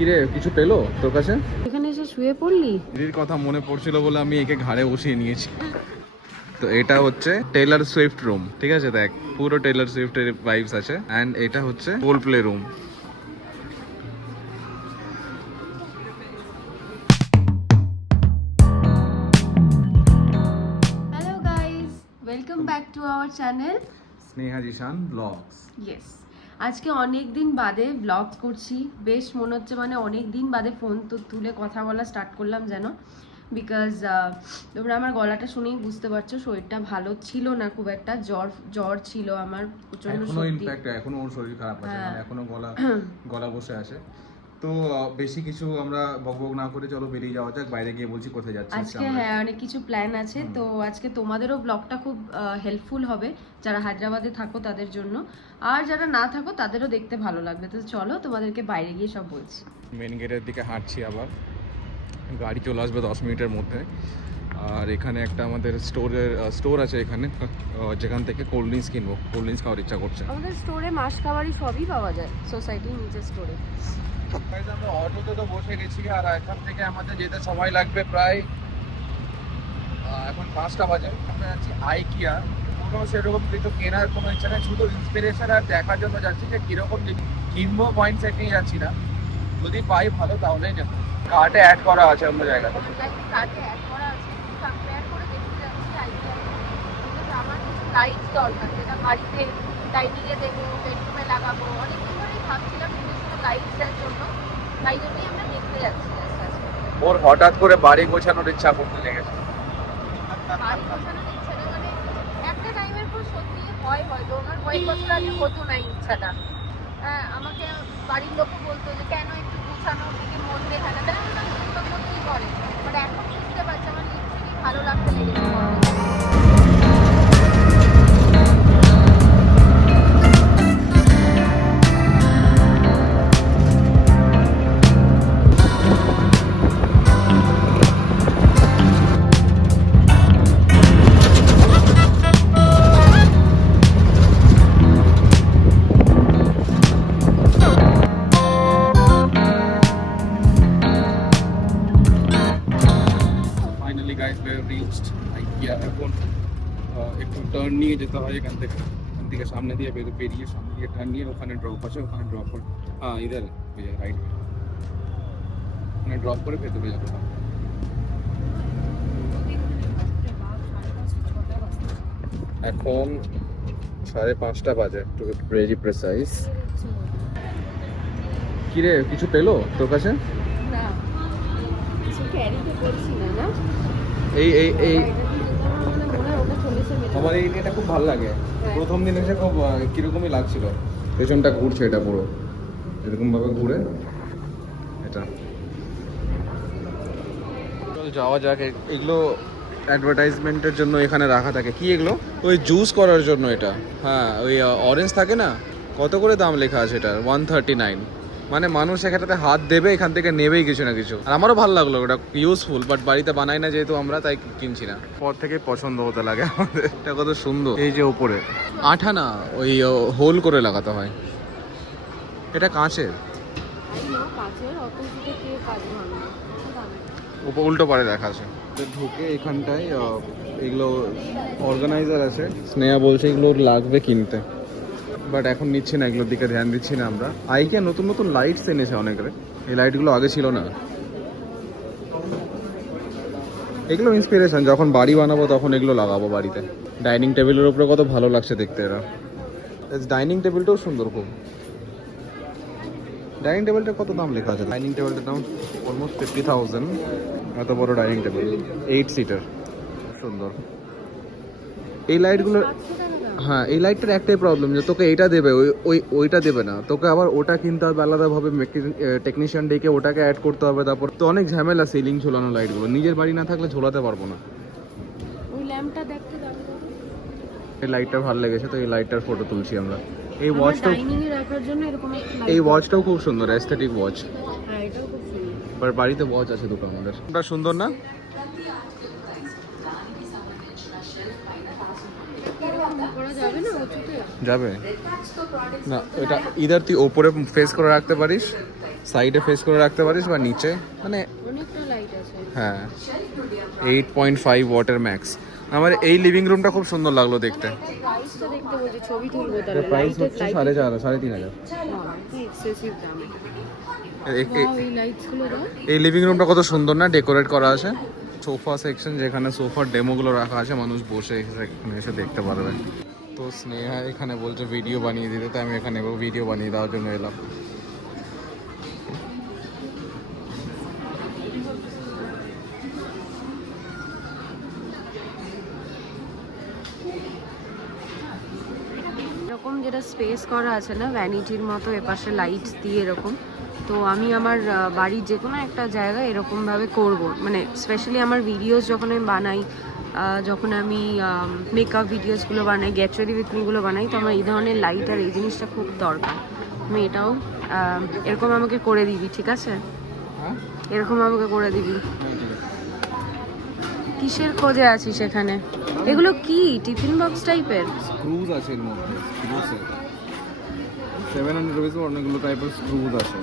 কিরে কিছু পেলো তোর কাছে? এখানে এসে শুয়ে পড়লি? দিদির কথা মনে পড়ছিল বলে আমি একে ঘাড়ে বসিয়ে নিয়েছি। তো এটা হচ্ছে টেইলর সুইফট রুম, ঠিক আছে? দেখ পুরো টেইলর সুইফটের ভাইবস আছে। অ্যান্ড এটা হচ্ছে Coldplay room. Hello guys, welcome back to our channel Sneha Jishan vlogs. Yes, আজকে অনেক দিন বাদে ব্লগ করছি। বেশ মনে হচ্ছে মানে অনেক দিন বাদে ফোন তো তুলে কথা বলা স্টার্ট করলাম যেন। বিকজ তোমরা আমার গলাটা শুনেই বুঝতে পারছো শরীরটা ভালো ছিল না, খুব একটা জ্বর ছিল আমার প্রচন্ড। এখনো ইনফ্যাক্ট এখনো ওর শরীর খারাপ আছে, মানে এখনো গলা বসে আছে। তো বেশি কিছু আমরা বকবক না করে চলো বেরিয়ে যাওয়া যাক। বাইরে গিয়ে বলছি কোথায় যাচ্ছি আজকে। হ্যাঁ, অনেক কিছু প্ল্যান আছে। তো আজকে তোমাদেরও ব্লগটা খুব হেল্পফুল হবে, যারা হায়দ্রাবাদে থাকো তাদের জন্য, আর যারা না থাকো তাদেরও দেখতে ভালো লাগবে। তো চলো তোমাদেরকে বাইরে গিয়ে সব বলছি। মেন গেটের দিকে হাঁটছি, আবার গাড়ি চলে আসবে 10 মিনিটের মধ্যে। আর এখানে একটা আমাদের স্টোর আছে এখানে, যেখান থেকে কোল্ড ড্রিঙ্কস কিনবো। কোল্ড ড্রিঙ্কস খাওয়ার ইচ্ছা করছে। আমাদের স্টোরে মাস খাবারই সবই পাওয়া যায়, সোসাইটির নিচের স্টোরে। আমরা অটোতে তো বসে গেছি, আর এখান থেকে আমাদের যেতে সময় লাগবে প্রায়, এখন 5টা বাজে। আমরা যাচ্ছি আইকিয়া। কোনো সেরকম কিছু কেনার কোনো ইচ্ছা নেই, শুধু ইন্সপিরেশন আর দেখার জন্য যাচ্ছি যে কীরকম কিনবো। পয়েন্ট সেট নিয়ে যাচ্ছি না, যদি পাই ভালো তাহলেই নেবো। কার্টে অ্যাড করা আছে অন্য জায়গাতে। কার্টে অ্যাড করা আছে, কম্পেয়ার করে দেখতে যাচ্ছি আইডিয়া। কিন্তু আমার কিছু লাইটস দরকার, যেটা বাড়িতে ডাইনিংয়ে দেবো, বেডরুমে লাগাবো। অনেকদিন ধরেই ভাবছিলাম নিজস্ব লাইটসের জন্য, তাই জন্যই আমরা দেখতে যাচ্ছি। ওর হঠাৎ করে বাড়ি গোছানোর ইচ্ছা করতে লেগেছে। বাড়ি গোছানোর ইচ্ছা না, মানে একটা টাইমের পর সত্যি হয়, হয়তো আমার কয়েক বছর আগে হতো না এই ইচ্ছাটা। হ্যাঁ, আমাকে বাড়ির লোকও বলতো যে কেন একটু গোছানোর দিকে মন দেখা না, তাই না কি করে। বাট এখন বুঝতে পারছি আমার লিটারেলি ভালো লাগতে লেগেছে। Finally guys we have reached IKEA. এখন একটু টার্ন নিয়ে যেতে হয় এখান থেকে সামনে দিয়ে বেরিয়ে সামনে দিয়ে টার্ন নিয়ে ওখানে ড্রপ আছে, ওখানে ড্রপ করে ইধার রাইট, ওখানে ড্রপ করে ভেতরে যাবে। এখন 5:30 বাজে, টু বি ভেরি প্রিসাইজ। কিরে কিছু পেলো তোর কাছে? না, কিছু ক্যারি তো করছি না। না, এই মনে হয় ওটা চলেছে। আমার এই এটা খুব ভালো লাগে। প্রথম দিন এসে খুব কিরকমই লাগছিল। পেছনটা ঘুরছে, এটা পুরো এরকম ভাবে ঘুরে এটা। চল যাওয়া যাক। এগুলো অ্যাডভার্টাইজমেন্টের জন্য এখানে রাখা থাকে। কি এগুলো? ওই জুস করার জন্য এটা। হ্যাঁ, ওই অরেঞ্জ থাকে না, কত করে দাম লেখা আছে এটার? 139। মানে মানুষ এখানটাতে হাত দেবে, এখান থেকে নেবেই কিছু না কিছু। আর আমারও ভালো লাগলো, ওটা ইউজফুল। বাট বাড়িতে বানাই না যেহেতু আমরা, তাই কিনছি না। পর থেকে পছন্দ হতে লাগে আমাদের। এটা কত সুন্দর, এই যে উপরে আঠা না, ওই হোল করে লাগাতে হয়। এটা কাঁচের, কাঁচের অত দিকে কে কাজ ভাঙবে। উল্টো পারে দেখা আছে। ঢুকে এখানটায় এগুলো অর্গানাইজার আছে। স্নেহা বলছে এগুলো লাগবে কিনতে, বাট এখন নিচ্ছি না, এগুলোর দিকে ধ্যান দিচ্ছি না আমরা। আইকিয়া নতুন নতুন লাইটস এনেছে অনেক, এই লাইটগুলো আগে ছিল না। এগুলো ইন্সপিরেশন, যখন বাড়ি বানাবো তখন এগুলো লাগাবো বাড়িতে। ডাইনিং টেবিলের উপরে কত ভালো লাগছে দেখতে এরা। ডাইনিং টেবিলটাও সুন্দর খুব। ডাইনিং টেবিলটা কত দাম লেখা আছে? ডাইনিং টেবিলটার দাম অলমোস্ট 50,000। এত বড় ডাইনিং টেবিল, 8 সিটার, সুন্দর। এই লাইটগুলো, হ্যাঁ এই লাইটটার একটাই প্রবলেম যে তোকে এইটা দেবে, ওইটা দেবে না, তোকে আবার ওটা কিনতে হবে আলাদাভাবে, টেকনিশিয়ান ডেকে ওটাকে অ্যাড করতে হবে। তারপর তো অনেক ঝামেলা সিলিং ঝোলানো লাইটগুলো, নিজের বাড়ি না থাকলে ঝোলাতে পারবো না। ওই ল্যাম্পটা দেখতে দারুণ। এই লাইটটা ভালো লেগেছে, তো এই লাইটটার ফটো তুলছি আমরা। এই ওয়াচটাও, ডাইনিং এ রাখার জন্য এরকম একটা লাইট। এই ওয়াচটাও খুব সুন্দর, অ্যাস্থেটিক ওয়াচ। হ্যাঁ, এটাও খুব সুন্দর। বাট বাড়িতে ওয়াচ আছে দুটো আমাদের। এটা সুন্দর না? করা যাবে না উঁচুতে? যাবে না, এটা ইদার তুই ওপরে ফেস করে রাখতে পারিস, সাইডে ফেস করে রাখতে পারিস বা নিচে, মানে অনেকটা লাইট আছে। হ্যাঁ 8.5 ওয়াটের ম্যাক্স। আমার এই লিভিং রুমটা খুব সুন্দর লাগলো দেখতে। প্রাইসটা দেখতে বলছি, ছবি তুলবো তাহলে। প্রাইস হচ্ছে 4,500 3,500। কি এক্সেসিভ দাম। এই এই লাইটস গুলো দাও। এই লিভিং রুমটা কত সুন্দর না ডেকোরেট করা আছে। সোফা সেকশন, যেখানে সোফার ডেমোগুলো রাখা আছে, মানুষ বসে এখানে এসে দেখতে পারবে। তো স্নেহা এখানে বলছে ভিডিও বানিয়ে দিতে, তাই আমি এখানে ভিডিও বানিয়ে দেওয়ার জন্য এলাম। এরকম যেটা স্পেস করা আছে না ভ্যানিটির মতো, এপাশে লাইটস দিয়ে এরকম। তো আমি আমার বাড়ির যে কোনো একটা জায়গায় এরকমভাবে করব, মানে স্পেশালি আমার ভিডিওস যখন আমি বানাই, যখন আমি মেকআপ ভিডিওসগুলো বানাই, গেট রেডি উইথ মিগুলো বানাই, তো আমার এই ধরনের লাইট আর এই জিনিসটা খুব দরকার। আমি এটাও এরকম আমাকে করে দিবি, ঠিক আছে? হ্যাঁ এরকম আমাকে করে দিবি। কিসের খোঁজে আছিস এখানে? এগুলো কি টিফিন বক্স টাইপের? স্ক্রুজ আছে এর মধ্যে, স্ক্রুজ 700 রুপিস অনেকগুলো টাইপের স্ক্রুজ আছে।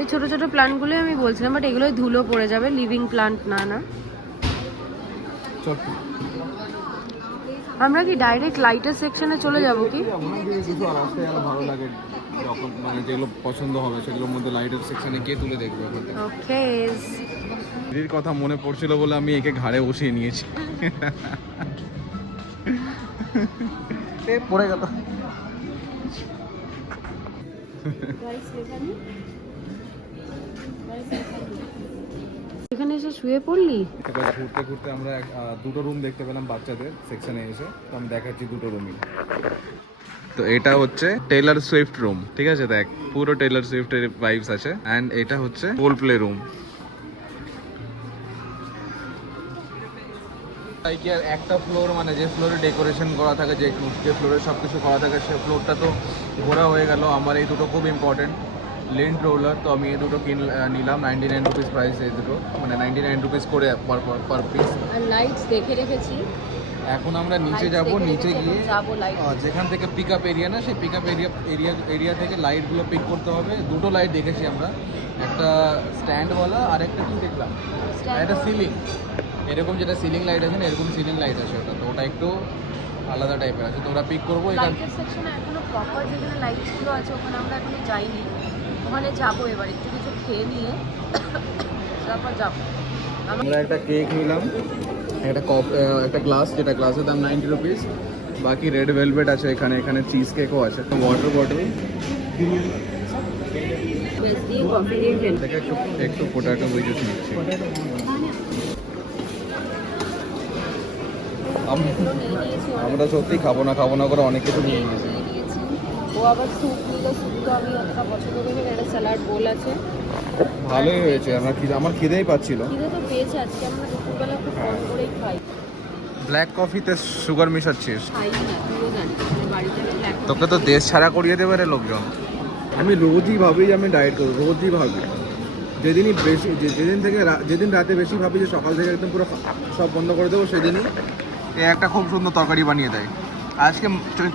এই ছোট ছোট প্লান্টগুলোই আমি বলছিলাম, বাট এগুলোই ধুলো পড়ে যাবে, লিভিং প্লান্ট না। না চল আমরা কি ডাইরেক্ট লাইটের সেকশনে চলে যাব কি? কিছু আর আসতে আরো ভালো লাগে, যখন মানে যেগুলো পছন্দ হবে সেগুলোর মধ্যে লাইটের সেকশনে গিয়ে তুলে দেখবে। ওকে। দিদির কথা মনে পড়ছিল বলে আমি একে ঘাড়ে বসিয়ে নিয়েছি। এ পড়ে গেল। এখানে এসে শুয়ে পড়লি? এবার ঘুরতে ঘুরতে আমরা দুটো রুম দেখতে পেলাম বাচ্চাদের সেকশনে এসে, তো আমি দেখাচ্ছি দুটো রুমই। তো এটা হচ্ছে টেইলর সুইফট রুম, ঠিক আছে? দেখ পুরো টেইলর সুইফটের ভাইবস আছে। অ্যান্ড এটা হচ্ছে কোল্ড প্লে রুম। কি আর একটা ফ্লোর, মানে যে ফ্লোরে ডেকোরেশন করা থাকে, যে ফ্লোরে সব কিছু করা থাকে, সে ফ্লোরটা তো ঘোরা হয়ে গেল। আমার এই দুটো খুব ইম্পর্টেন্ট লিন্ট রোলার, তো আমি এই দুটো নিলাম 99 রুপিস প্রাইস। এই দুটো মানে 99 রুপিস করে পার পিস। আর লাইটস দেখে রেখেছি। এখন আমরা নিচে যাব, নিচে গিয়ে যেখান থেকে পিক আপ এরিয়া না, সেই পিক আপ এরিয়া থেকে লাইটগুলো পিক করতে হবে। দুটো লাইট দেখেছি আমরা, একটা স্ট্যান্ডওয়ালা আর একটা কি দেখলাম, একটা সিলিং, এরকম যেটা সিলিং লাইট আছে না, এরকম সিলিং লাইট আছে ওটা, তো ওটা একটু আলাদা টাইপের আছে, তো ওরা পিক করবো। লাইটের সেকশনে এখনো প্রপার যেখানে লাইটসগুলো আছে ওখানে আমরা এখনো যাইনি, ওখানে যাবো এবার একটু কিছু খেয়ে নিয়ে তারপর যাবো। আমরা একটা কেক নিলাম, একটা গ্লাস, যেটা গ্লাসের দাম 90 রুপিস। বাকি রেড ভেলভেট আছে এখানে, এখানে চিজ কেকও আছে, ওয়াটার বটল একটু পোটাটো উইচ নিচ্ছি। আমরা সত্যি খাবো না করে অনেক কিছু নিয়ে নিয়েছি। ও আবার স্যুপ নিল, স্যুপ তো আমি অতটা পছন্দ করি না। একটা স্যালাড বোল আছে, ভালোই হয়েছে। আমার খিদেই পাচ্ছিল। খিদে তো পেয়েছে, আজকে আমরা দুপুরবেলা খুব কম করেই খাই। ব্ল্যাক কফিতে সুগার মিশাচ্ছিস? খাই না, তুইও জানিস বাড়িতে ব্ল্যাক। তোকে তো দেশ ছাড়া করিয়ে দেবে রে লোকজন। আমি রোজই ভাবি যে আমি ডায়েট করবো, রোজই ভাবি। যেদিন রাতে বেশি ভাবি যে সকাল থেকে একদম পুরো সব বন্ধ করে দেবো, সেদিনই একটা খুব সুন্দর তরকারি বানিয়ে দেয়। আজকে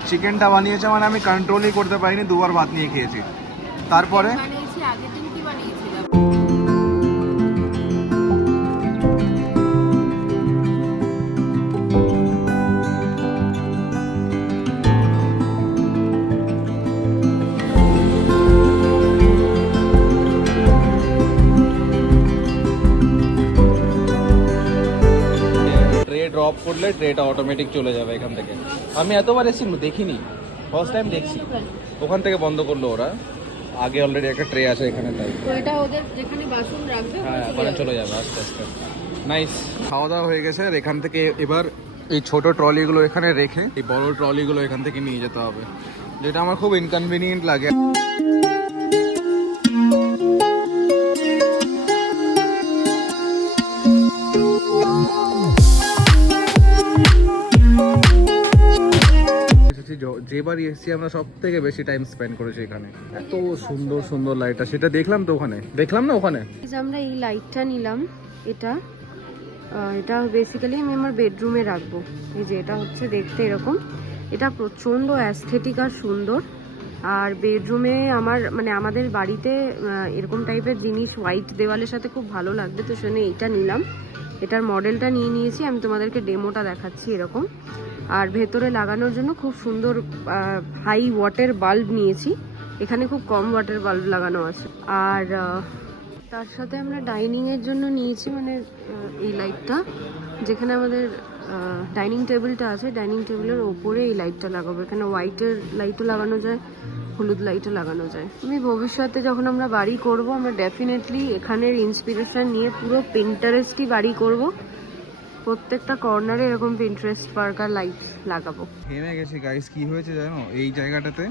চিকেনটা বানিয়েছে, মানে আমি কন্ট্রোলই করতে পারিনি, দুবার ভাত নিয়ে খেয়েছি। তারপরে বানিয়েছি, আগের দিন কি বানিয়েছিলাম? ট্রে ড্রপ করলে ট্রেটা অটোমেটিক চলে যাবে এখান থেকে। আমি এতবার এসেছি দেখিনি, ফার্স্ট টাইম দেখছি। ওখান থেকে বন্ধ করলো ওরা, আগে অলরেডি একটা ট্রে আছে এখানে, তাই তো এটা ওদের যেখানে বাসন রাখবে হ্যাঁ ওখানে চলে যাবে আস্তে আস্তে। নাইস, খাওয়া দাওয়া হয়ে গেছে। আর এখান থেকে এবার এই ছোট ট্রলিগুলো এখানে রেখে এই বড় ট্রলিগুলো এখান থেকে নিয়ে যেতে হবে, যেটা আমার খুব ইনকনভিনিয়েন্ট লাগে। যেবারই এসেছি আমরা সব থেকে বেশি টাইম স্পেন্ড করেছি এখানে। এত সুন্দর সুন্দর লাইট আছে, সেটা দেখলাম তো ওখানে, দেখলাম না ওখানে। আমরা এই লাইটটা নিলাম, এটা বেসিক্যালি আমি আমার বেডরুমে রাখবো। এই যে এটা হচ্ছে দেখতে এরকম, এটা প্রচণ্ড অ্যাস্থেটিক আর সুন্দর। আর বেডরুমে আমাদের বাড়িতে এরকম টাইপের জিনিস হোয়াইট দেওয়ালের সাথে খুব ভালো লাগবে, তো সেজন্য এইটা নিলাম। এটার মডেলটা নিয়ে নিয়েছি, আমি তোমাদেরকে ডেমোটা দেখাচ্ছি এরকম। আর ভেতরে লাগানোর জন্য খুব সুন্দর হাই ওয়াটের বাল্ব নিয়েছি, এখানে খুব কম ওয়াটের বাল্ব লাগানো আছে। আর তার সাথে আমরা ডাইনিংয়ের জন্য নিয়েছি এই লাইটটা, যেখানে আমাদের ডাইনিং টেবিলটা আছে, ডাইনিং টেবিলের ওপরে এই লাইটটা লাগাবো। এখানে হোয়াইটের লাইটও লাগানো যায়, হলুদ লাইটও লাগানো যায়। আমি ভবিষ্যতে যখন আমরা বাড়ি করব, আমরা ডেফিনেটলি এখানের ইন্সপিরেশন নিয়ে পুরো পিন্টারেস্টই বাড়ি করব। প্রত্যেকটা কর্নারে এরকম পিন্টারেস্ট পার্ক আর লাইট লাগাবো। থেমে গেছি গাইস, কি হয়েছে জানো? এই জায়গাটাতে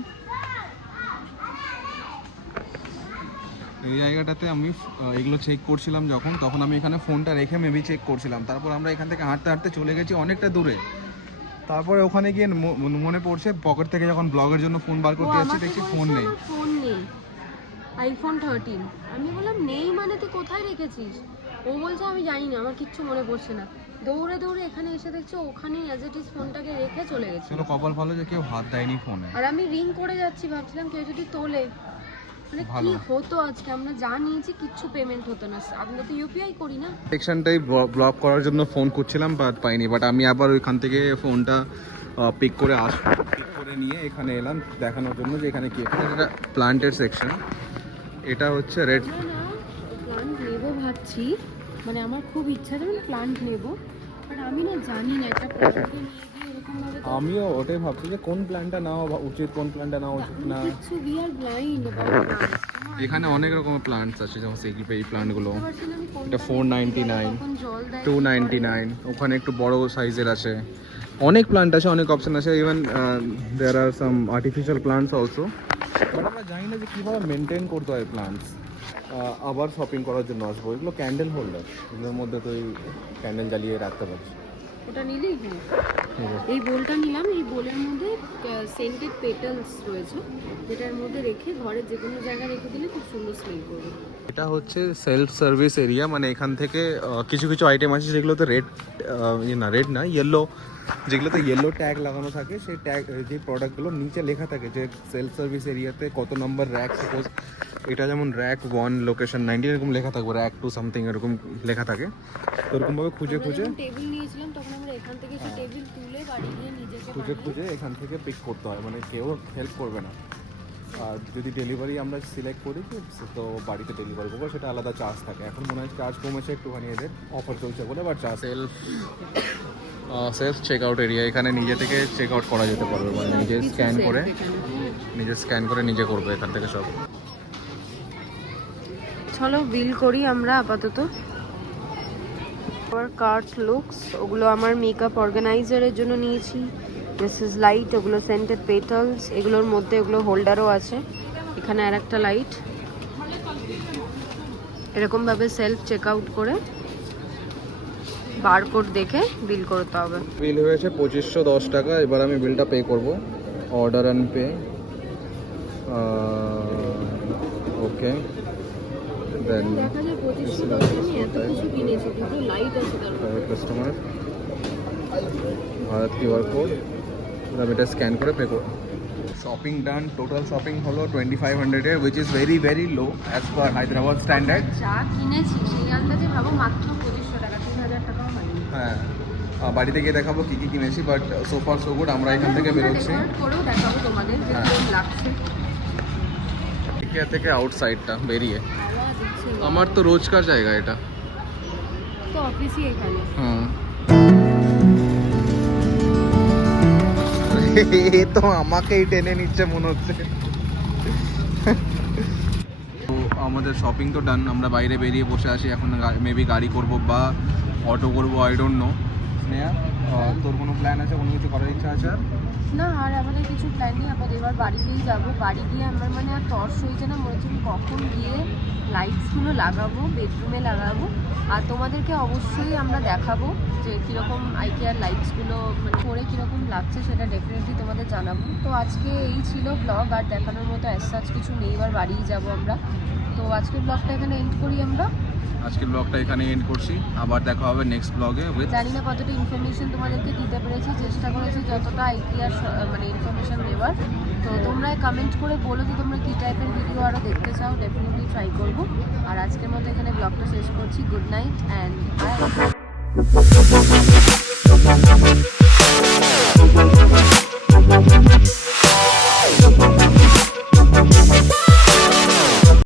আমি এগুলো চেক করছিলাম তখন আমি এখানে ফোনটা রেখে মেবি চেক করছিলাম। তারপর আমরা এখান থেকে হাঁটতে হাঁটতে চলে গেছি অনেকটা দূরে। তারপরে ওখানে গিয়ে মনে পড়ছে পকেট থেকে যখন ব্লগের জন্য ফোন বার করতে যাচ্ছি, দেখছি ফোন নেই। আইফোন 13 আমি বললাম নেই মানে তুই কোথায় রেখেছিস? ও বলছে আমি জানি না, আমার কিচ্ছু মনে পড়ছে না। দৌড়ে দৌড়ে এখানে এসে দেখছি ওখানে অ্যাজ ইট ইজ ফোনটাকে রেখে চলে গেছে। চলো কপাল ভালো যে কেউ হাত দেয়নি ফোনে। আর আমি রিং করে যাচ্ছি, ভাবছিলাম কেউ যদি তোলে, কি হতো আজকে। আমরা যা নিয়েছি কিচ্ছু পেমেন্ট হতো না, আমরা তো ইউপিআই করি না। সেকশনটাই ব্লক করার জন্য ফোন করছিলাম বাট পাইনি। বাট আমি আবার ওইখান থেকে ফোনটা পিক করে নিয়ে এখানে এলাম দেখানোর জন্য যে এখানে কি। এখানে একটা প্লান্টের সেকশন, এটা হচ্ছে রেড। প্লান্ট নেবো ভাবছি, আমার খুব ইচ্ছা যে প্লান্ট নেবো, বাট আমি না জানি না একটা প্লান্টকে নিয়ে গিয়ে এরকম ভাবে। আমিও ওটাই ভাবছি যে কোন প্ল্যানটা নেওয়া উচিত, কোন প্ল্যানটা নেওয়া উচিত না। উই আর ব্লাইন্ড অ্যাবাউট এখানে অনেক রকমের প্লান্টস আছে, যেমন এই প্লান্টগুলো। এটা 499, 299, ওখানে একটু বড় সাইজের আছে। অনেক প্লান্ট আছে, অনেক অপশন আছে। Even there are some artificial plants also. But আমরা জানি না যে কীভাবে মেনটেন করতে হয় প্লান্টস। আবার শপিং করার জন্য আসবো। এগুলো ক্যান্ডেল হোল্ডার, এগুলোর মধ্যে তুই ক্যান্ডেল জ্বালিয়ে রাখতে পারছিস। ওটা নিলেই এই বোলটা নিলাম। এই বোলের মধ্যে সেন্টেড পেটালস রয়েছে, যেটার মধ্যে রেখে ঘরের যে কোনো জায়গায় রেখে দিলে খুব সুন্দর স্মেল করবে। এটা হচ্ছে সেলফ সার্ভিস এরিয়া, এখান থেকে কিছু কিছু আইটেম আছে যেগুলোতে ইয়েলো, যেগুলোতে ইয়েলো ট্যাগ লাগানো থাকে। সেই ট্যাগ, যে প্রোডাক্টগুলো নিচে লেখা থাকে যে সেলফ সার্ভিস এরিয়াতে কত নম্বর র্যাক। সাপোজ এটা যেমন র্যাক 1 লোকেশন 19 এরকম লেখা থাকবে, র্যাক 2 সামথিং এরকম লেখা থাকে। তো এরকমভাবে খুঁজে টেবিল নিয়েছিলাম, তখন আমরা এখান থেকে সেই টেবিল তুলে বাড়ি গিয়ে খুঁজে এখান থেকে পিক করতে হয়, কেউ হেল্প করবে না। আর যদি ডেলিভারি আমরা সিলেক্ট করি তো বাড়িতে ডেলিভারি করবো, সেটা আলাদা চার্জ থাকে। এখন মনে হয় চার্জ কমেছে একটুখানি, এদের অফার চলছে বলে। But self check out area, এখানে নিজে থেকে চেক আউট করা যেতে পারবে, নিজে স্ক্যান করে নিজে করবে এখান থেকে সব। চলো বিল করি আমরা আপাতত। আমার কার্ট লুকস, ওগুলো আমার মেকআপ অর্গানাইজারের জন্য নিয়েছি। দিস ইজ লাইট, ওগুলো সেন্টেড পেটালস। এগুলোর মধ্যে ওগুলো হোল্ডারও আছে। এখানে আর একটা লাইট। এরকমভাবে সেলফ চেক আউট করে বারকোড দেখে বিল করতে হবে। বিল হয়েছে 2510 টাকা। এবার আমি বিলটা পে করব। অর্ডার অ্যান্ড পে, ওকে। দেন দেখা যায় 2510 আমি এত কিছু কিনেছি, দুটো লাইট আছে তার মধ্যে। কাস্টমার ভারত কিউআর কোড, আমি এটা স্ক্যান করে পে করব। শপিং ডান। টোটাল শপিং হলো 2500 এর, which is very very low as per Hyderabad standard. যা কিনেছি সেই আন্দাজে ভাবো মাত্র 2500 টাকা, 3000 টাকাও হয়নি। হ্যাঁ, বাড়িতে গিয়ে দেখাবো কী কী কিনেছি, but so far so good. আমরা এখান থেকে বেরোচ্ছি, করেও দেখাবো তোমাদের যে কেমন লাগছে। ইকেয়া থেকে আউটসাইডটা বেরিয়ে। আমার তো রোজকার জায়গা এটা, তো অফিসই এখানে। হুম। এ তো আমাকেই টেনে নিচ্ছে মনে হচ্ছে। তো আমাদের শপিং তো ডান, আমরা বাইরে বেরিয়ে বসে আছি এখন। মেবি গাড়ি করব বা অটো করব, আই ডোন্ট নো। স্নেহা, তোর কোনো প্ল্যান আছে, কোনো কিছু করার ইচ্ছা আছে? না, আর আমাদের কিছু প্ল্যান নেই। আপাতত এবার বাড়ি গিয়েই যাবো। বাড়ি গিয়ে আমার আর তর্স হয়েছে না, মনে হচ্ছে কখন গিয়ে লাইটসগুলো লাগাবো, বেডরুমে লাগাবো। আর তোমাদেরকে অবশ্যই আমরা দেখাবো যে কীরকম আইকিয়ার লাইটসগুলো পরে কীরকম লাগছে, সেটা ডেফিনেটলি তোমাদের জানাবো। তো আজকে এই ছিল ব্লগ, আর দেখানোর মতো অ্যাজ সাচ কিছু নেই। এবার বাড়িই যাবো আমরা। তো আজকের ব্লগটা এখানে এন্ড করি আমরা। আজকের ব্লগটা এখানে এন্ড করছি, আবার দেখা হবে নেক্সট ব্লগে। জানি না কতটা ইনফরমেশন তোমাদেরকে দিতে পেরেছি, চেষ্টা করেছি যতটা আইকিয়ার ইনফরমেশন দেওয়ার। তো তোমরা কমেন্ট করে বলো যে তোমরা কী টাইপের ভিডিও আরও দেখতে চাও, ডেফিনেটলি ট্রাই করবো। আর আজকের মতো এখানে ব্লগটা শেষ করছি। Good night and by.